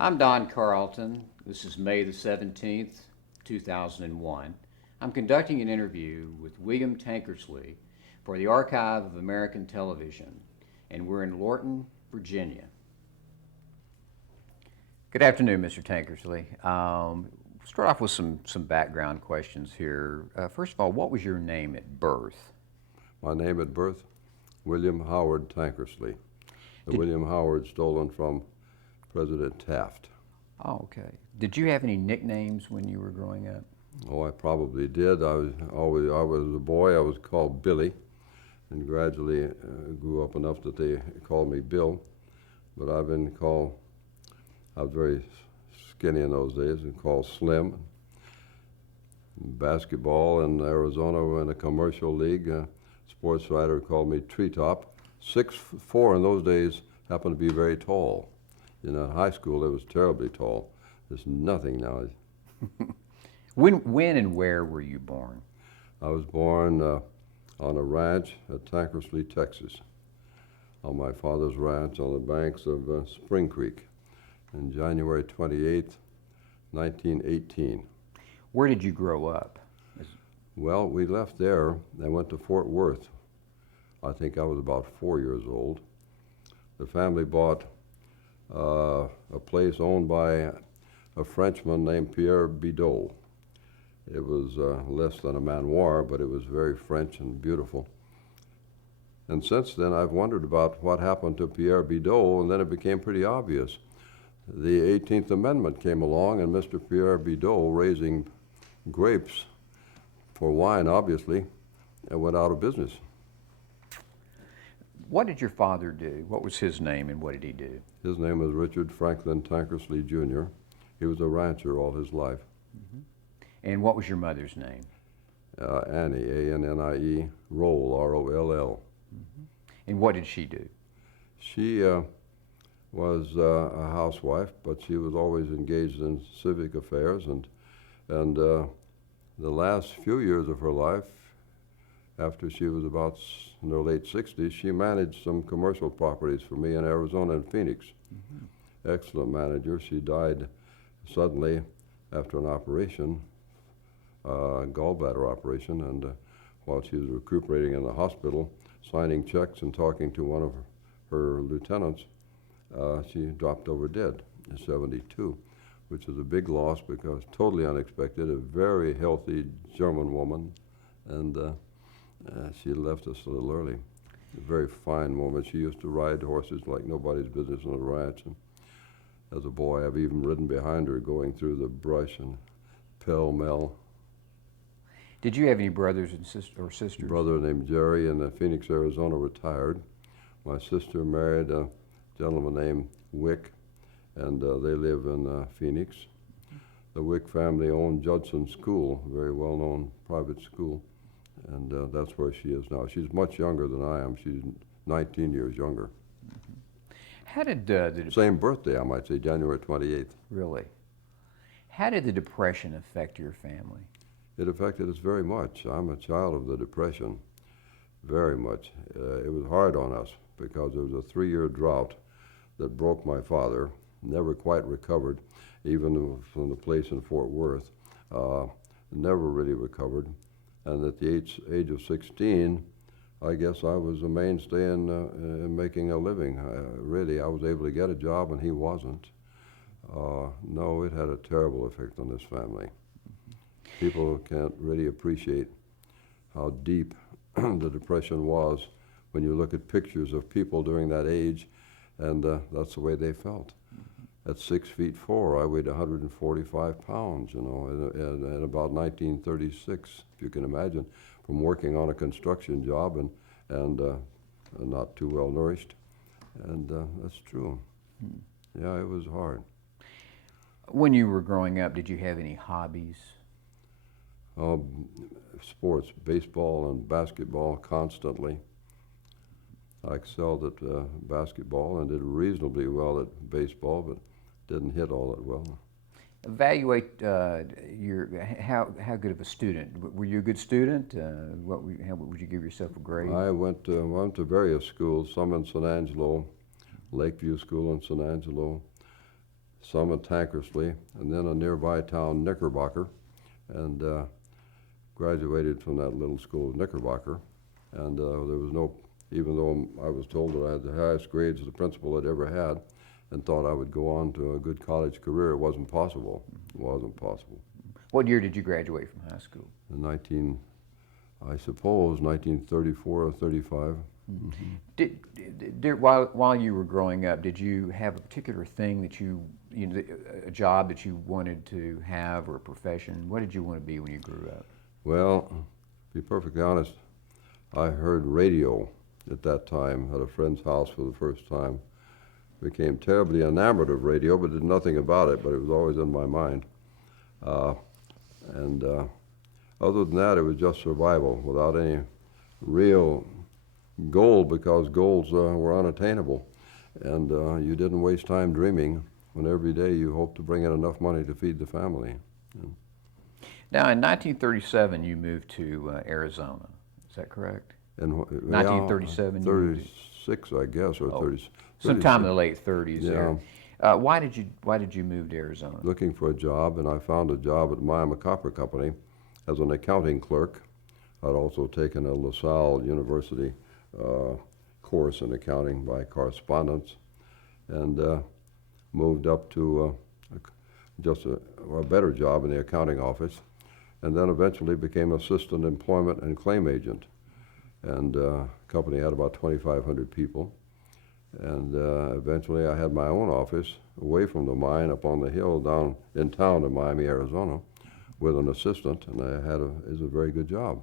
I'm Don Carlton. This is May the 17th, 2001. I'm conducting an interview with William Tankersley for the Archive of American Television, and we're in Lorton, Virginia. Good afternoon, Mr. Tankersley. Start off with some background questions here. First of all, what was your name at birth? My name at birth, William Howard Tankersley. William Howard stolen from President Taft. Oh, okay. Did you have any nicknames when you were growing up? Oh, I probably did. I was a boy, I was called Billy, and gradually grew up enough that they called me Bill. But I was very skinny in those days, and called Slim. Basketball in Arizona in a commercial league, sports writer called me Treetop. 6'4" in those days happened to be very tall. In high school, it was terribly tall. There's nothing now. When and where were you born? I was born on a ranch at Tankersley, Texas, on my father's ranch on the banks of Spring Creek, on January 28th, 1918. Where did you grow up? Well, we left there and went to Fort Worth. I think I was about 4 years old. The family bought a place owned by a Frenchman named Pierre Bidot. It was less than a manoir, but it was very French and beautiful. And since then, I've wondered about what happened to Pierre Bidot, and then it became pretty obvious. The 18th Amendment came along, and Mr. Pierre Bidot, raising grapes for wine, obviously, and went out of business. What did your father do? What was his name and what did he do? His name was Richard Franklin Tankersley, Jr. He was a rancher all his life. Mm-hmm. And what was your mother's name? Annie, A-N-N-I-E, Roll, R-O-L-L. Mm-hmm. And what did she do? She was a housewife, but she was always engaged in civic affairs, and the last few years of her life, after she was about in her late 60s, she managed some commercial properties for me in Arizona and Phoenix. Mm-hmm. Excellent manager. She died suddenly after an operation, gallbladder operation, and while she was recuperating in the hospital, signing checks and talking to one of her lieutenants, she dropped over dead in 72, which is a big loss because totally unexpected, a very healthy German woman, and she left us a little early. A very fine woman. She used to ride horses like nobody's business on a ranch. And as a boy, I've even ridden behind her going through the brush and pell-mell. Did you have any brothers and sisters? Brother named Jerry in Phoenix, Arizona, retired. My sister married a gentleman named Wick, and they live in Phoenix. The Wick family owned Judson School, a very well-known private school. And that's where she is now. She's much younger than I am. She's 19 years younger. Mm-hmm. How did same birthday, I might say, January 28th. Really? How did the Depression affect your family? It affected us very much. I'm a child of the Depression, very much. It was hard on us because there was a 3-year drought that broke my father, never quite recovered, even from the place in Fort Worth, never really recovered. And at the age of 16, I guess I was a mainstay in making a living. I was able to get a job, and he wasn't. No, it had a terrible effect on this family. People can't really appreciate how deep the Depression was when you look at pictures of people during that age, and that's the way they felt. At 6'4", I weighed 145 pounds, in about 1936, if you can imagine, from working on a construction job and not too well nourished. And that's true. Yeah, it was hard. When you were growing up, did you have any hobbies? Sports, baseball and basketball constantly. I excelled at basketball and did reasonably well at baseball, but didn't hit all that well. Evaluate how good of a student. Were you a good student? How would you give yourself a grade? I went to various schools, some in San Angelo, Lakeview School in San Angelo, some at Tankersley, and then a nearby town, Knickerbocker, and graduated from that little school, Knickerbocker. And there was no, even though I was told that I had the highest grades the principal had ever had, and thought I would go on to a good college career, it wasn't possible. It wasn't possible. What year did you graduate from high school? In 1934 or 35. While you were growing up, did you have a particular thing that a job that you wanted to have, or a profession? What did you want to be when you grew up? Well, to be perfectly honest, I heard radio at that time at a friend's house for the first time. Became terribly enamored of radio, but did nothing about it, but it was always in my mind. Other than that, it was just survival without any real goal, because goals were unattainable. And you didn't waste time dreaming when every day you hoped to bring in enough money to feed the family. Now, in 1937, you moved to Arizona. Is that correct? And 1937? 36, I guess, or 30. Sometime in the late 30s. Yeah. There. Why did you move to Arizona? Looking for a job, and I found a job at Miami Copper Company as an accounting clerk. I'd also taken a LaSalle University course in accounting by correspondence, and moved up to just a better job in the accounting office, and then eventually became assistant employment and claim agent. And company had about 2,500 people. And eventually I had my own office away from the mine up on the hill down in town in Miami, Arizona, with an assistant, and it was a very good job.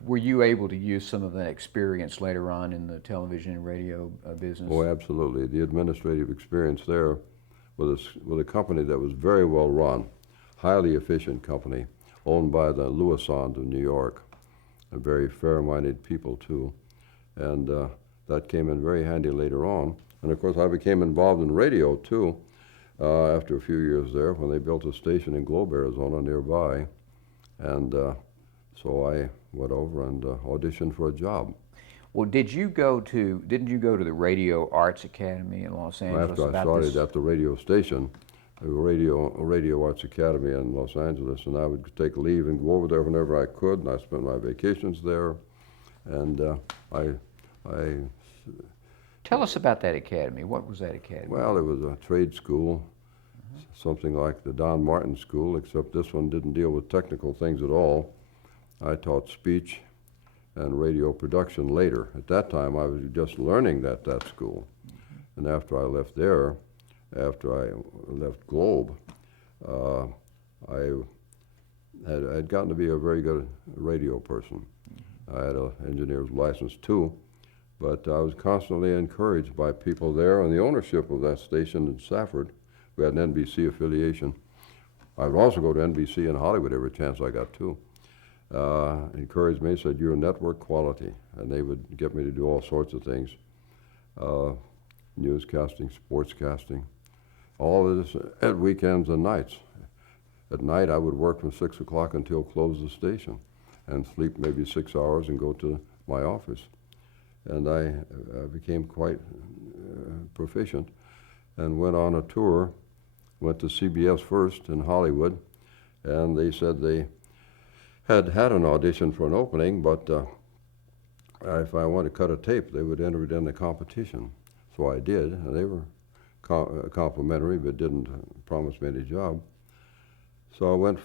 Were you able to use some of that experience later on in the television and radio business? Oh, absolutely. The administrative experience there with a company that was very well run, highly efficient company, owned by the Louisons of New York, and very fair-minded people too. And that came in very handy later on. And of course I became involved in radio too after a few years there when they built a station in Globe, Arizona nearby. And so I went over and auditioned for a job. Well, didn't you go to the Radio Arts Academy in Los Angeles? After I started at the radio station, the Radio Arts Academy in Los Angeles, and I would take leave and go over there whenever I could, and I spent my vacations there. And Tell us about that academy. What was that academy? Well, it was a trade school, something like the Don Martin School, except this one didn't deal with technical things at all. I taught speech and radio production later. At that time, I was just learning that school. And after I left there, after I left Globe, I had gotten to be a very good radio person. I had an engineer's license too, but I was constantly encouraged by people there and the ownership of that station in Safford. We had an NBC affiliation. I would also go to NBC in Hollywood every chance I got too. Encouraged me, said, "You're network quality," and they would get me to do all sorts of things, newscasting, sportscasting, all of this at weekends and nights. At night I would work from 6 o'clock until close the station and sleep maybe 6 hours and go to my office. And I became quite proficient and went on a tour, went to CBS first in Hollywood, and they said they had an audition for an opening, but if I wanted to cut a tape, they would enter it in the competition. So I did, and they were complimentary, but didn't promise me any job. So I went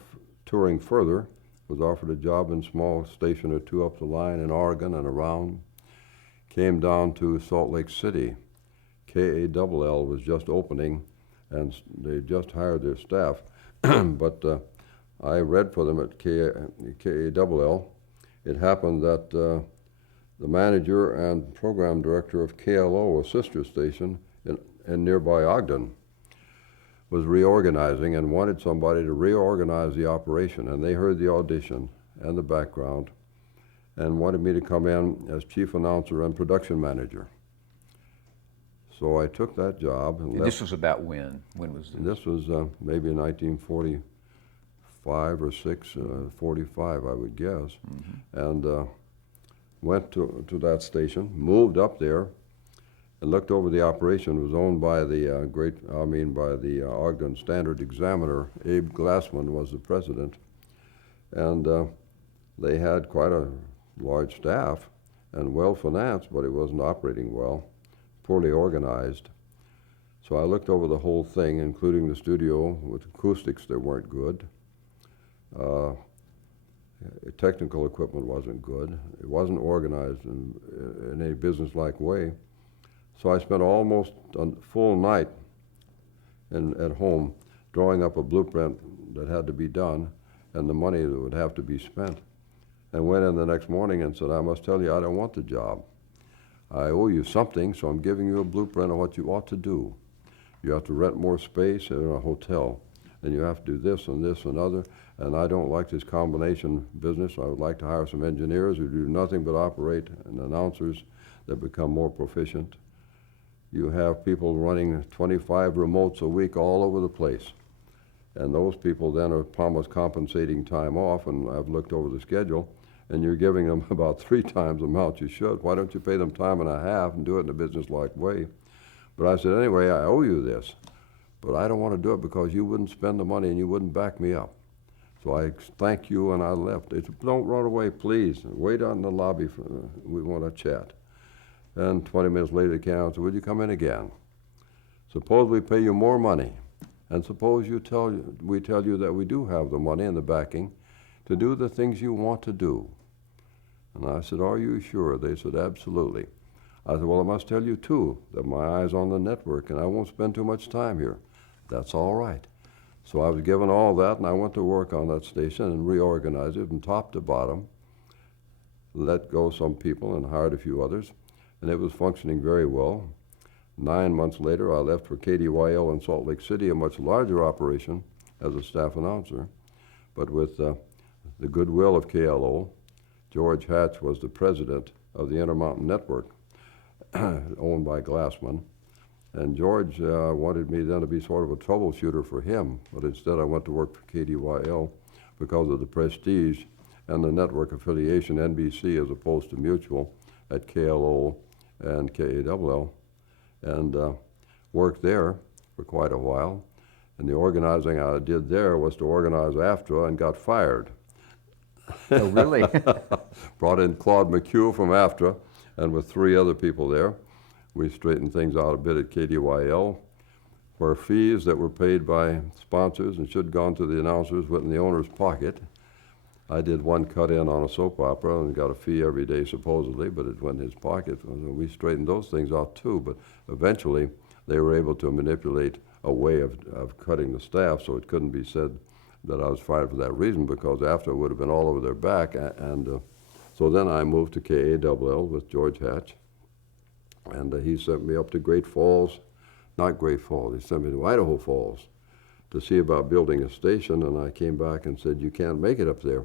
touring further, was offered a job in a small station or two up the line in Oregon and around, came down to Salt Lake City. KALL was just opening, and they just hired their staff, but I read for them at KALL. It happened that the manager and program director of KLO, a sister station in nearby Ogden, was reorganizing and wanted somebody to reorganize the operation, and they heard the audition and the background and wanted me to come in as chief announcer and production manager. So I took that job and left. This was about when? When was this? This was maybe 1945 or 6, 45, I would guess. Mm-hmm. And went to that station, moved up there, and looked over the operation. It was owned by the Ogden Standard Examiner. Abe Glassman was the president, and they had quite a large staff and well financed, but it wasn't operating well, poorly organized. So I looked over the whole thing, including the studio with acoustics that weren't good. Technical equipment wasn't good. It wasn't organized in a business-like way. So I spent almost a full night at home drawing up a blueprint that had to be done and the money that would have to be spent. And went in the next morning and said, I must tell you, I don't want the job. I owe you something, so I'm giving you a blueprint of what you ought to do. You have to rent more space in a hotel, and you have to do this and this and other, and I don't like this combination business. I would like to hire some engineers who do nothing but operate, and announcers that become more proficient. You have people running 25 remotes a week all over the place, and those people then are promised compensating time off, and I've looked over the schedule, and you're giving them about 3 times the amount you should. Why don't you pay them time and a half and do it in a business-like way? But I said, anyway, I owe you this, but I don't want to do it because you wouldn't spend the money and you wouldn't back me up. So I thank you, and I left. They said, don't run away, please. Wait out in the lobby. We want to chat. And 20 minutes later, they came out and said, would you come in again? Suppose we pay you more money, and suppose we tell you that we do have the money and the backing to do the things you want to do. And I said, are you sure? They said, absolutely. I said, well, I must tell you, too, that my eye's on the network, and I won't spend too much time here. That's all right. So I was given all that, and I went to work on that station and reorganized it from top to bottom, let go some people and hired a few others, and it was functioning very well. 9 months later, I left for KDYL in Salt Lake City, a much larger operation as a staff announcer, but with the goodwill of KLO. George Hatch was the president of the Intermountain Network, owned by Glassman. And George wanted me then to be sort of a troubleshooter for him, but instead I went to work for KDYL because of the prestige and the network affiliation, NBC as opposed to Mutual, at KLO and KAWL, and worked there for quite a while. And the organizing I did there was to organize AFTRA, and got fired. Oh, really? Brought in Claude McHugh from AFTRA, and with 3 other people there, we straightened things out a bit at KDYL, where fees that were paid by sponsors and should have gone to the announcers went in the owner's pocket. I did one cut-in on a soap opera and got a fee every day, supposedly, but it went in his pocket. We straightened those things out, too, but eventually they were able to manipulate a way of cutting the staff, so it couldn't be said that I was fired for that reason, because AFTRA would have been all over their back. And so then I moved to KAWL with George Hatch, and he sent me up to Great Falls, not Great Falls, he sent me to Idaho Falls to see about building a station, and I came back and said, you can't make it up there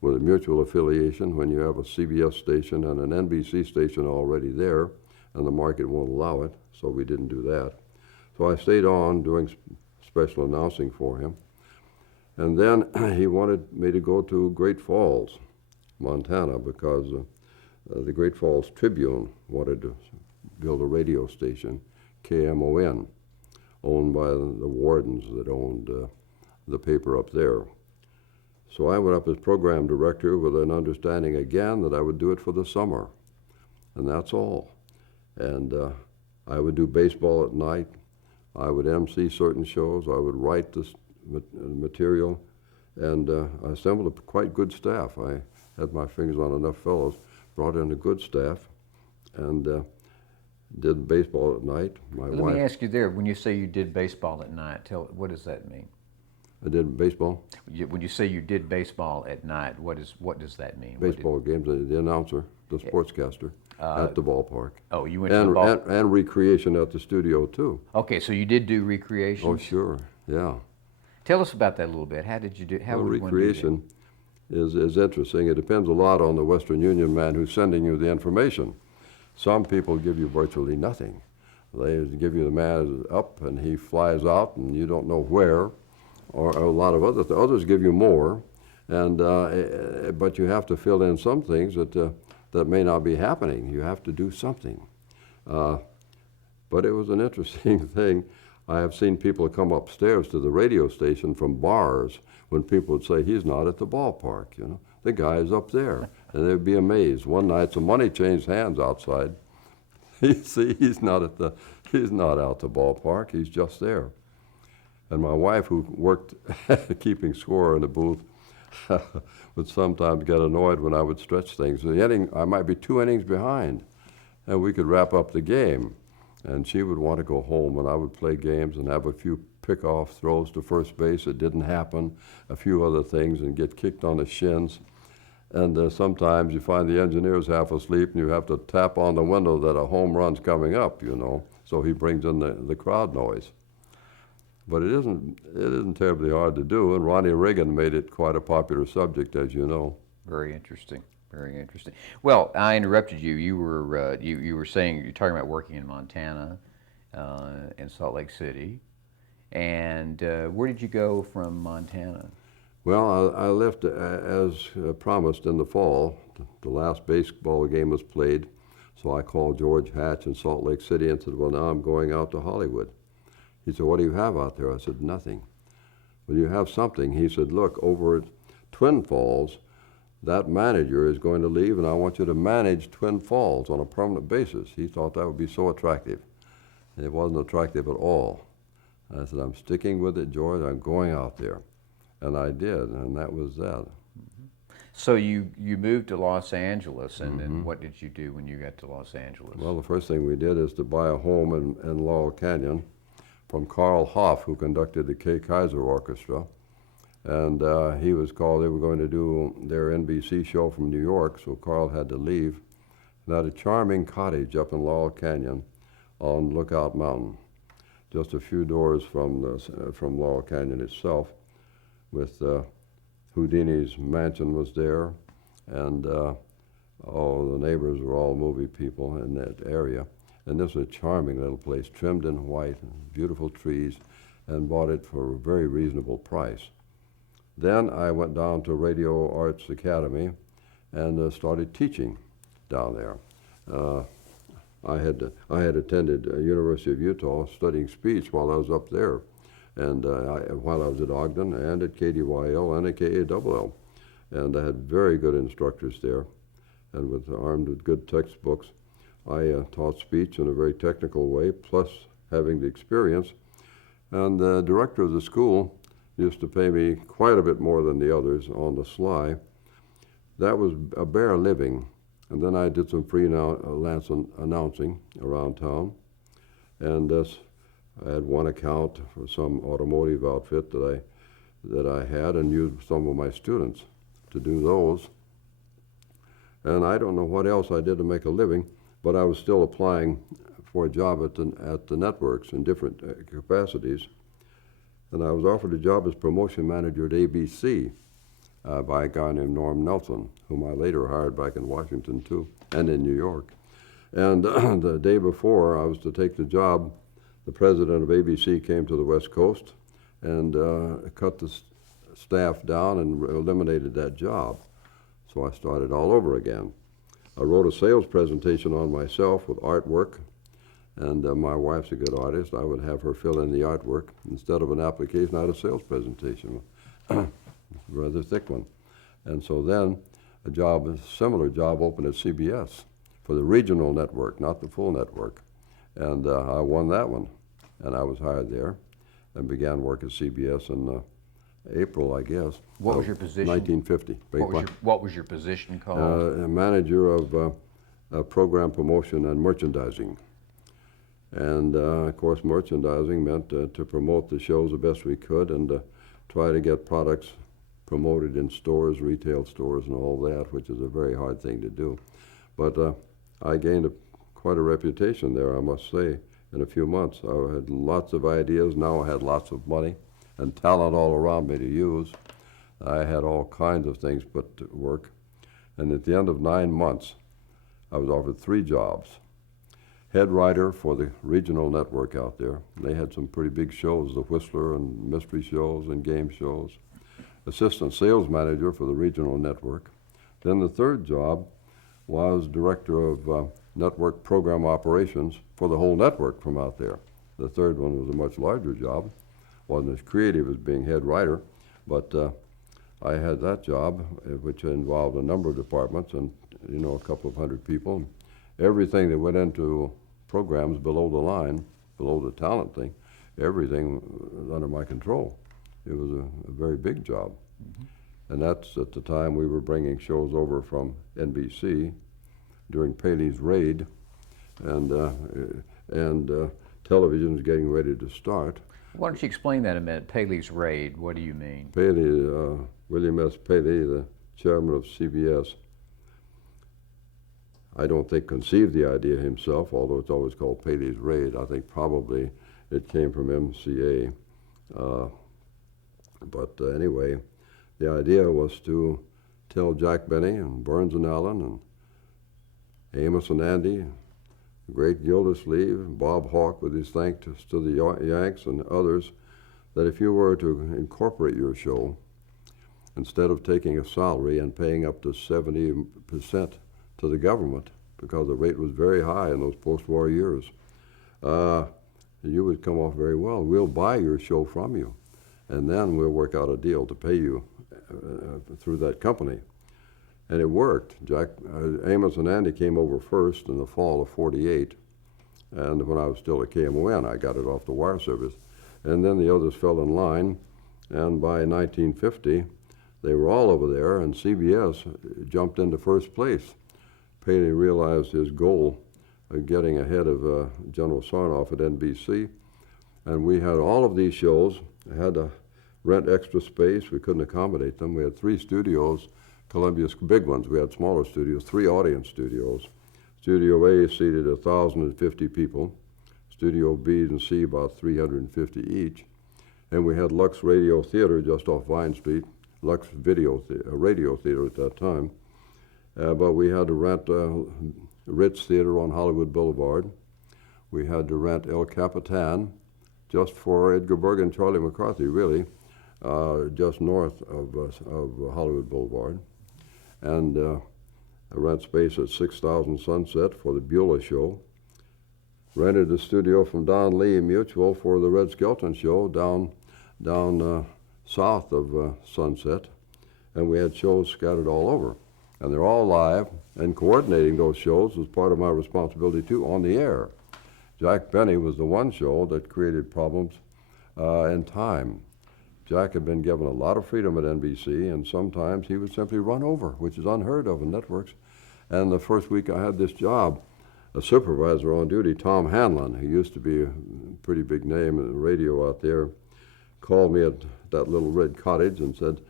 with a mutual affiliation when you have a CBS station and an NBC station already there, and the market won't allow it, so we didn't do that. So I stayed on doing special announcing for him. And then he wanted me to go to Great Falls, Montana, because the Great Falls Tribune wanted to build a radio station, KMON, owned by the Wardens that owned the paper up there. So I went up as program director with an understanding again that I would do it for the summer, and that's all. And I would do baseball at night. I would MC certain shows. I would write this material, and I assembled a quite good staff. I had my fingers on enough fellows, brought in a good staff, and did baseball at night. Let me ask you there, when you say you did baseball at night, what does that mean? I did baseball. When you say you did baseball at night, what does that mean? Baseball games, the announcer, the sportscaster at the ballpark. Oh, you went to the ball. And recreation at the studio, too. Okay, so you did do recreation? Oh, sure, yeah. Tell us about that a little bit. How did you do? How would recreation is interesting. It depends a lot on the Western Union man who's sending you the information. Some people give you virtually nothing. They give you the man up and he flies out and you don't know where, or a lot of others give you more, and but you have to fill in some things that may not be happening. You have to do something. But it was an interesting thing. I have seen people come upstairs to the radio station from bars when people would say, he's not at the ballpark, you know. The guy is up there. And they'd be amazed. One night, some money changed hands outside. You see, he's not out the ballpark. He's just there. And my wife, who worked keeping score in the booth, would sometimes get annoyed when I would stretch things. The inning, I might be 2 innings behind, and we could wrap up the game. And she would want to go home, and I would play games and have a few pick-off throws to first base. It didn't happen, a few other things, and get kicked on the shins. And sometimes you find the engineer's half asleep, and you have to tap on the window that a home run's coming up, you know. So he brings in the crowd noise. But it isn't terribly hard to do, and Ronnie Reagan made it quite a popular subject, as you know. Very interesting. Very interesting. Well, I interrupted you. You were saying you're talking about working in Montana, in Salt Lake City, and where did you go from Montana? Well, I left as promised in the fall. The last baseball game was played, so I called George Hatch in Salt Lake City and said, well, now I'm going out to Hollywood. He said, what do you have out there? I said, nothing. Well, you have something. He said, look, over at Twin Falls, that manager is going to leave, and I want you to manage Twin Falls on a permanent basis. He thought that would be so attractive. And it wasn't attractive at all. I said, I'm sticking with it, George. I'm going out there. And I did, and that was that. So you moved to Los Angeles, and then what did you do when you got to Los Angeles? Well, the first thing we did is to buy a home in Laurel Canyon from Carl Hoff, who conducted the Kay Kaiser Orchestra. And he was called, they were going to do their NBC show from New York, so Carl had to leave. And had a charming cottage up in Laurel Canyon on Lookout Mountain, just a few doors from Laurel Canyon itself, with Houdini's mansion was there, and all the neighbors were all movie people in that area. And this was a charming little place, trimmed in white, beautiful trees, and bought it for a very reasonable price. Then I went down to Radio Arts Academy and started teaching down there. I had attended University of Utah studying speech while I was up there, and while I was at Ogden and at KDYL and at KALL. And I had very good instructors there, and armed with good textbooks. I taught speech in a very technical way, plus having the experience. And the director of the school used to pay me quite a bit more than the others on the sly. That was a bare living. And then I did some freelance announcing around town. And I had one account for some automotive outfit that I had, and used some of my students to do those. And I don't know what else I did to make a living, but I was still applying for a job at the networks in different capacities. And I was offered a job as promotion manager at ABC by a guy named Norm Nelson, whom I later hired back in Washington too, and in New York. And the day before I was to take the job, the president of ABC came to the West Coast and cut the staff down and eliminated that job. So I started all over again. I wrote a sales presentation on myself with artwork, and my wife's a good artist. I would have her fill in the artwork. Instead of an application, I had a sales presentation, a rather thick one. And so then a similar job opened at CBS for the regional network, not the full network. And I won that one, and I was hired there and began work at CBS in April, I guess. What was your position? 1950. What was your position called? A manager of program promotion and merchandising. And of course, merchandising meant to promote the shows the best we could and try to get products promoted in stores, retail stores, and all that, which is a very hard thing to do. But I gained quite a reputation there, I must say, in a few months. I had lots of ideas. Now I had lots of money and talent all around me to use. I had all kinds of things put to work. And at the end of 9 months, I was offered 3 jobs. Head writer for the regional network out there. They had some pretty big shows, the Whistler and mystery shows and game shows. Assistant sales manager for the regional network. Then the 3rd job was director of network program operations for the whole network from out there. The third one was a much larger job. Wasn't as creative as being head writer, but I had that job, which involved a number of departments and, a couple of hundred people. Everything that went into programs below the line, below the talent thing, everything was under my control. It was a very big job. Mm-hmm. And that's at the time we were bringing shows over from NBC during Paley's raid, and television was getting ready to start. Why don't you explain that a minute? Paley's raid, what do you mean? Paley, William S. Paley, the chairman of CBS, I don't think conceived the idea himself, although it's always called Paley's raid. I think probably it came from MCA. But anyway, the idea was to tell Jack Benny and Burns and Allen and Amos and Andy, the great Gildersleeve, Bob Hawke with his thanks to the Yanks and others, that if you were to incorporate your show, instead of taking a salary and paying up to 70% to the government, because the rate was very high in those post-war years, you would come off very well. We'll buy your show from you, and then we'll work out a deal to pay you through that company. And it worked. Amos and Andy came over first in the fall of '48, and when I was still at KMON, I got it off the wire service. And then the others fell in line, and by 1950, they were all over there, and CBS jumped into first place. Paley realized his goal of getting ahead of General Sarnoff at NBC, and we had all of these shows. I had to rent extra space. We couldn't accommodate them. We had 3 studios, Columbia's big ones. We had smaller studios, 3 audience studios. Studio A seated 1,050 people. Studio B and C about 350 each. And we had Lux Radio Theater just off Vine Street, Lux Radio Theater at that time. But we had to rent Ritz Theater on Hollywood Boulevard. We had to rent El Capitan, just for Edgar Bergen and Charlie McCarthy, really, just north of Hollywood Boulevard. And I rent space at 6000 Sunset for the Beulah show. Rented a studio from Don Lee Mutual for the Red Skelton show down south of Sunset. And we had shows scattered all over. And they're all live, and coordinating those shows was part of my responsibility too, on the air. Jack Benny was the one show that created problems in time. Jack had been given a lot of freedom at NBC, and sometimes he would simply run over, which is unheard of in networks. And the first week I had this job, a supervisor on duty, Tom Hanlon, who used to be a pretty big name in the radio out there, called me at that little red cottage and said,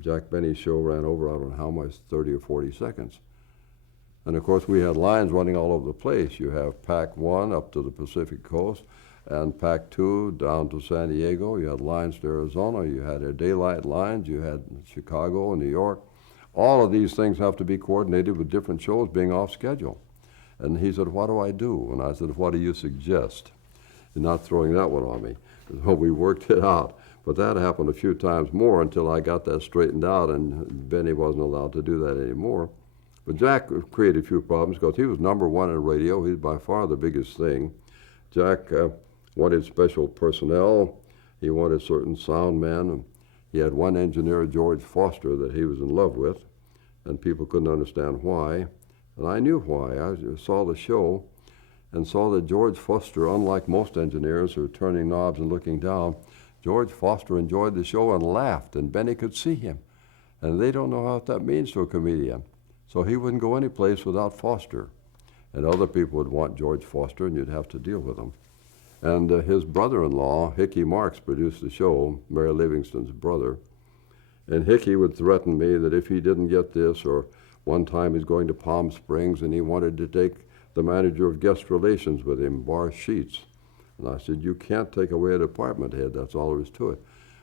Jack Benny's show ran over, I don't know how much, 30 or 40 seconds. And of course we had lines running all over the place. You have Pac 1 up to the Pacific Coast, and Pac 2 down to San Diego. You had lines to Arizona. You had daylight lines. You had Chicago and New York. All of these things have to be coordinated with different shows being off schedule. And he said, what do I do? And I said, what do you suggest? You're not throwing that one on me. So we worked it out. But that happened a few times more until I got that straightened out, and Benny wasn't allowed to do that anymore. But Jack created a few problems because he was number one in radio. He's by far the biggest thing. Jack wanted special personnel. He wanted certain sound men. He had one engineer, George Foster, that he was in love with, and people couldn't understand why. And I knew why. I saw the show and saw that George Foster, unlike most engineers who are turning knobs and looking down, George Foster enjoyed the show and laughed, and Benny could see him. And they don't know what that means to a comedian. So he wouldn't go any place without Foster. And other people would want George Foster, and you'd have to deal with him. And his brother-in-law, Hickey Marks, produced the show, Mary Livingston's brother. And Hickey would threaten me that if he didn't get this, or one time he's going to Palm Springs and he wanted to take the manager of guest relations with him, Bar Sheets. And I said, you can't take away a department head, that's all there is to it.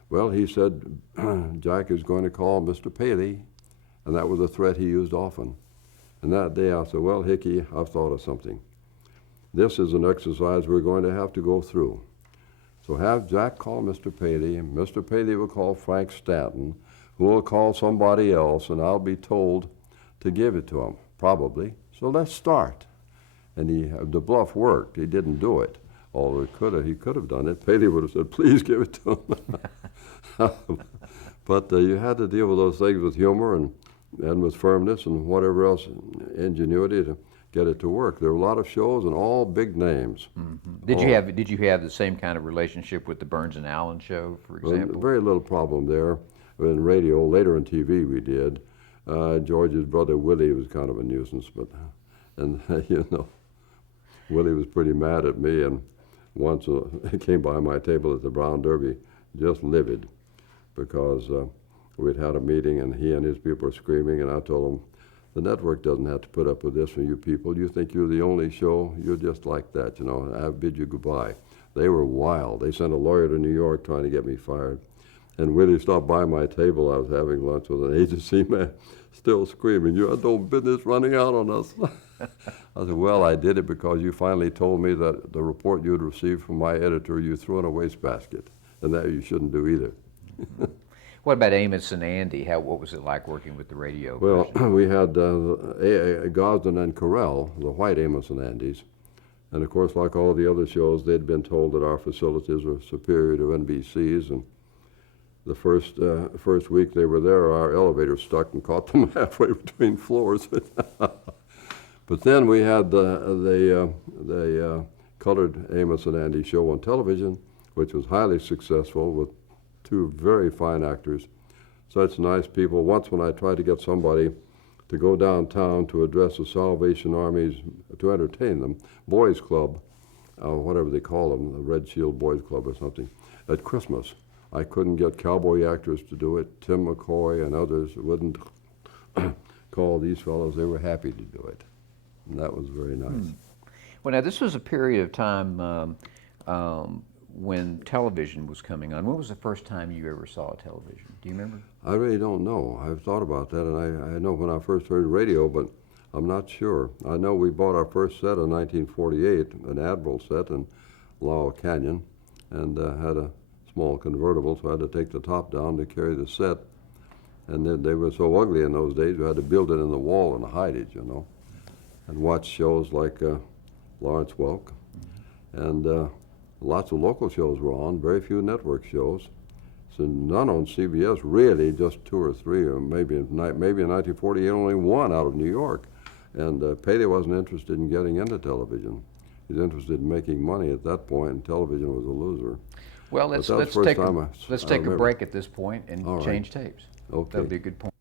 Well, he said, Jack is going to call Mr. Paley, and that was a threat he used often. And that day I said, well, Hickey, I've thought of something. This is an exercise we're going to have to go through. So have Jack call Mr. Paley, and Mr. Paley will call Frank Stanton, who will call somebody else, and I'll be told to give it to him, probably. So let's start. And the bluff worked. He didn't do it. Although he could have done it. Paley would have said, please give it to him. But you had to deal with those things with humor and with firmness and whatever else, ingenuity to get it to work. There were a lot of shows and all big names. Mm-hmm. Did you have the same kind of relationship with the Burns and Allen show, for example? Very little problem there. In radio, later in TV we did. George's brother Willie was kind of a nuisance, and you know, Willie was pretty mad at me, and once he came by my table at the Brown Derby, just livid, because we'd had a meeting and he and his people were screaming, and I told him, the network doesn't have to put up with this from you people. You think you're the only show? You're just like that, you know. I bid you goodbye. They were wild. They sent a lawyer to New York trying to get me fired. And Willie stopped by my table. I was having lunch with an agency man, still screaming, you had no business running out on us. I said, well, I did it because you finally told me that the report you had received from my editor, you threw in a wastebasket, and that you shouldn't do either. What about Amos and Andy? What was it like working with the radio Well, version? we had Gosden and Carell, the white Amos and Andys. And of course, like all the other shows, they'd been told that our facilities were superior to NBC's. And the first week they were there, our elevator stuck and caught them halfway between floors. But then we had the colored Amos and Andy show on television, which was highly successful with two very fine actors, such nice people. Once when I tried to get somebody to go downtown to address the Salvation Army's, to entertain them, Boys Club, whatever they call them, the Red Shield Boys Club or something, at Christmas. I couldn't get cowboy actors to do it. Tim McCoy and others wouldn't call these fellows. They were happy to do it. And that was very nice. Well, now this was a period of time when television was coming on. When was the first time you ever saw television? Do you remember? I really don't know. I've thought about that, and I know when I first heard radio, but I'm not sure. I know we bought our first set in 1948, an Admiral set in Laurel Canyon, and had a small convertible, so I had to take the top down to carry the set. And then they were so ugly in those days, we had to build it in the wall and hide it, you know, and watch shows like Lawrence Welk. And lots of local shows were on, very few network shows. So none on CBS, really, just two or three, or maybe in 1948, only one out of New York. And Paley wasn't interested in getting into television. He was interested in making money at that point, and television was a loser. Well, let's take a break at this point and change tapes. Okay. That would be a good point.